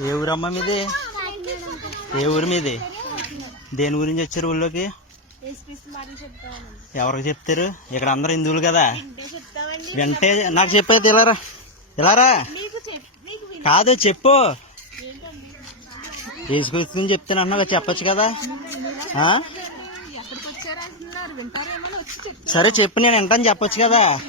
ఏ ఊరమ్మ మీది? ఏ ఊరు మీది? దేని గురించి వచ్చారు ఊళ్ళోకి? ఎవరికి చెప్తారు? ఇక్కడ అందరు హిందువులు కదా? వెంటే నాకు చెప్పేది ఇలారా? ఇలారా? కాదు చెప్పు. తీసుకొచ్చుకుని చెప్తాను అన్నావు చెప్పచ్చు కదా? సరే చెప్పు నేను వింటాను చెప్పొచ్చు కదా?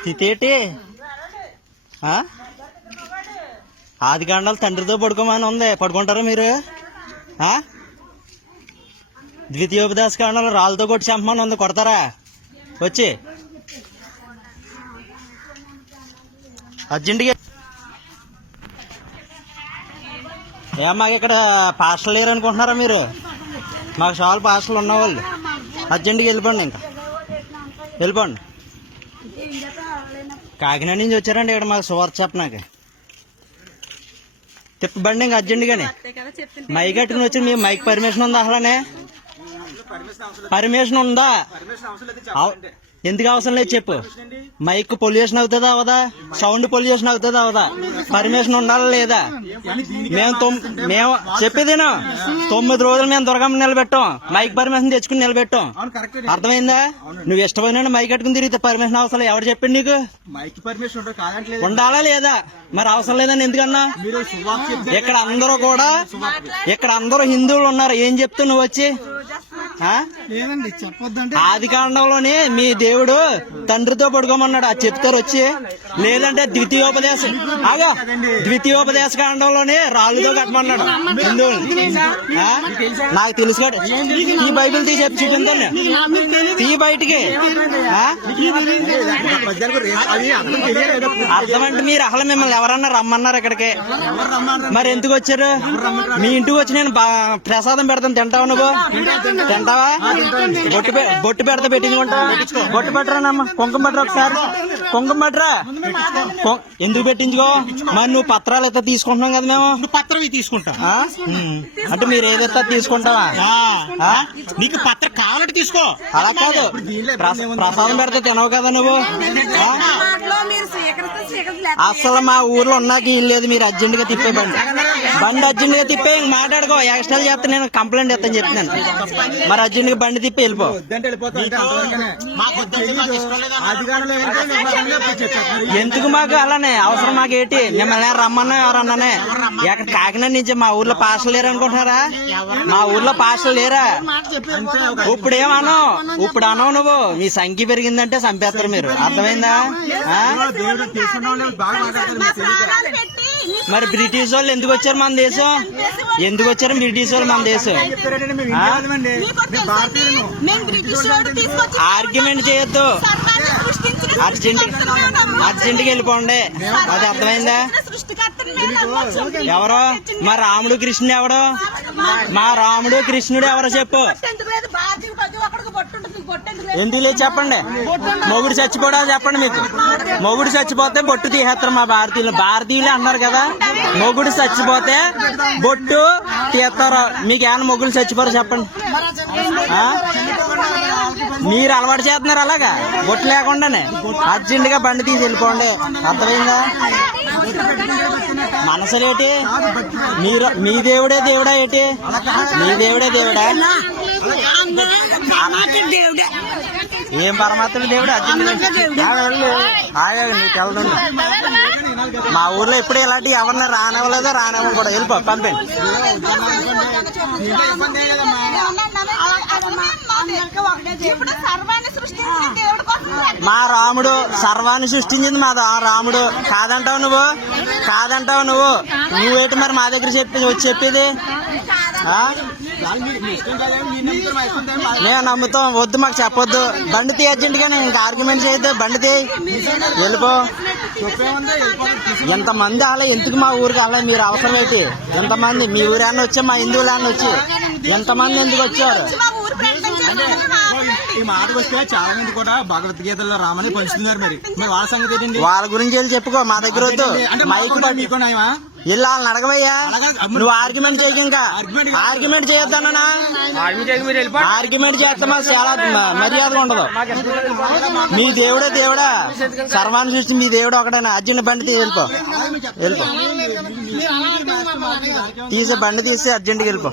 స్థితి ఏంటి? ఆ? ఆది కాండాలు తండ్రితో పడుకోమని ఉంది. పడుకుంటారా మీరు? ద్వితీయోపదాస కాండాలు రాళ్ళతో కొట్టి చంపమని ఉంది. కొడతారా? వచ్చి. అర్జెంటుగా ఏ మాకు ఇక్కడ పాస్టల్ లేరు అనుకుంటున్నారా మీరు? మాకు షాల్ పాస్టల్ ఉన్నవాళ్ళు. అర్జెంటుగా వెళ్ళిపోండి ఇంకా. వెళ్ళిపోండి. కాకినాడ నుంచి వచ్చారండి ఇక్కడ మాకు సువార్త చెప్పనాక తిప్పబండి ఇంకా అర్జెంటుగానే. మైక్ కట్టుకుని వచ్చి మీ మైక్ పర్మిషన్ ఉందా అసలనే? పర్మిషన్ ఉందా? ఎందుకు అవసరం లేదు చెప్పు. మైక్ పొల్యూషన్ అవుతుందా అవదా? సౌండ్ పొల్యూషన్ అవుతుందా అవదా? పర్మిషన్ ఉండాలా లేదా? మేము మేము చెప్పేదేనా? తొమ్మిది రోజులు మేము దుర్గమ్మ నిలబెట్టాం. మైక్ పర్మిషన్ తెచ్చుకుని నిలబెట్టాం. అర్థమైందా? నువ్వు ఇష్టమైన మైక్ కట్టుకుని తిరిగితే పర్మిషన్ అవసరం. ఎవరు చెప్పింది నీకు? ఉండాలా లేదా? మరి అవసరం లేదని ఎందుకన్నా? ఇక్కడ అందరూ కూడా ఇక్కడ అందరూ హిందువులు ఉన్నారు. ఏం చెప్తూ నువ్వు వచ్చి? ఆది కాండంలోనే మీ దేవుడు తండ్రితో పడుకోమన్నాడు. అది చెప్తారు వచ్చి లేదంటే ద్వితీయోపదేశ. ఆగా ద్వితీయోపదేశ కాండంలోనే రాళ్ళుతో కట్టమన్నాడు. హిందువులు. ఆ? నాకు తెలుసు. ఈ బైబిల్ తీసి చెప్పి చూపించాను తీ బయటికి. ఆ? పద్యాలకు రే- అది అర్థం తెలియలేదు అర్థం అంటే మీరు అసలు మిమ్మల్ని ఎవరన్నా రమ్మన్నారు ఇక్కడికి? మరి ఎందుకు వచ్చారు? మీ ఇంటికి వచ్చి నేను ప్రసాదం పెడతాను తింటావా నువ్వు? తింటావా? బొట్టు బొట్టు పెడతా పెట్టించుకుంటావా బొట్టు పెట్టరానమ్మా కుంకుమ పట్టరా ఒకసారి. కుంకుమ పట్టరా ఎందుకు పెట్టించుకో? మరి నువ్వు పత్రాలు అయితే తీసుకుంటున్నాం కదా మేము. పత్రం తీసుకుంటా? అంటే మీరు ఏదైతే తీసుకుంటావా? ఆ? నీకు పత్రం కావాలంటే తీసుకో. అలా కాదు. ప్రస- ప్రసాదం పెడితే తినవు కదా నువ్వు. అసలు మా ఊర్లో ఉన్నాక ఇల్లు లేదు మీరు అర్జెంట్గా తిప్పే బండి. బండి అర్జెంట్గా తిప్పే ఇంక మాట్లాడుకో ఎక్స్ట్రా చేస్తే నేను కంప్లైంట్ ఇస్తాను చెప్తున్నాను మరి అర్జెంట్గా బండి తిప్పి వెళ్ళిపో. ఎందుకు మాకు అలానే? అవసరం మాకు ఏంటి? మిమ్మల్ని రమ్మన్నా ఎవరన్నానే ఎక్కడ కాకినాడ నుంచి మా ఊర్లో పాస్టల్ లేరు అనుకుంటున్నారా? మా ఊర్లో పాస్టల్ లేరా? ఇప్పుడు ఏమనో ఇప్పుడు అనవు నువ్వు. మీ సంఖ్య పెరిగిందంటే చంపేస్తారు మీరు. అర్థమైందా? మరి బ్రిటిష్ వాళ్ళు ఎందుకు వచ్చారు మన దేశం? ఎందుకు వచ్చారు బ్రిటిష్ వాళ్ళు మన దేశం? ఆర్గ్యుమెంట్ చేయొద్దు. అర్జెంట్. అర్జెంట్కి వెళ్ళిపోండి. అది అర్థమైందా. ఎవరు? మా రాముడు కృష్ణుడు ఎవడు? మా రాముడు కృష్ణుడు ఎవరో చెప్పు. ఎందుకు లేదు చెప్పండి? మొగుడు చచ్చిపోవడం చెప్పండి మీకు? మొగుడు చచ్చిపోతే బొట్టు తీసేస్తారు మా భారతీయులు. భారతీయులు అన్నారు కదా మొగుడు చచ్చిపోతే బొట్టు తీస్తారు. మీకు ఏమైనా మొగుడు చచ్చిపోరు చెప్పండి. మీరు అలవాటు చేస్తున్నారు అలాగా? బొట్టు లేకుండానే. అర్జెంటుగా బండి తీసి వెళ్ళిపోండి. అర్థమైందా? మనసులేటి? మీరు మీ దేవుడే దేవుడా ఏటి? మీ దేవుడే దేవుడా? ఏం పరమాత్మ దేవుడు? ఆగా నీకు వెళ్తుంది మా ఊర్లో ఎప్పుడు ఇలాంటి ఎవరిని రానివ్వలేదో రానివ్వను కూడా వెళ్ళిపో పంపండి ఇప్పుడు సర్వాన్ని సృష్టించిన దేవుడి కోసం మా రాముడు సర్వాన్ని సృష్టించింది మా రాముడు. కాదంటావు నువ్వు? కాదంటావు నువ్వు? నువ్వేంటి మరి మా దగ్గర చెప్పి వచ్చి చెప్పేది? మేము నమ్ముతాం. వద్దు మాకు చెప్పొద్దు. బండి తీ అర్జెంట్గా ఇంకా ఆర్గ్యుమెంట్ చేయొద్దు. బండి తీ. వెళ్ళిపో. ఎంతమంది అలా ఎందుకు మా ఊరికి అలా మీరు అవసరం ఏంటి? ఎంతమంది? మీ ఊరు అన్న వచ్చి మా హిందువులు అన్న వచ్చి? ఎంతమంది ఎందుకు వచ్చారు? ఈ మాట వస్తే చాలా మంది కూడా భగవద్గీతలో రామని పంచుతున్నారు మరి. మరి వాళ్ళ సంగతి ఏంటండి? వాళ్ళ గురించి వెళ్ళి చెప్పుకో మా దగ్గర వద్దు. అంటే మైక్ నయమా వాళ్ళని అడగవయ్యా. నువ్వు ఆర్గ్యుమెంట్ చేయకు ఇంకా. ఆర్గ్యుమెంట్ చేయొద్దన్నా ఆర్గ్యుమెంట్ చేస్తే మాకు చాలా మ- మర్యాదగా ఉండదు. మీ దేవుడే దేవుడా. సర్వాన్ని చూసి మీ దేవుడు ఒకడేనా అర్జున్ బండి తీ వెళ్ళిపో. వెళ్ళిపో. తీసే బండి తీసి అర్జెంట్కి వెళ్ళిపో.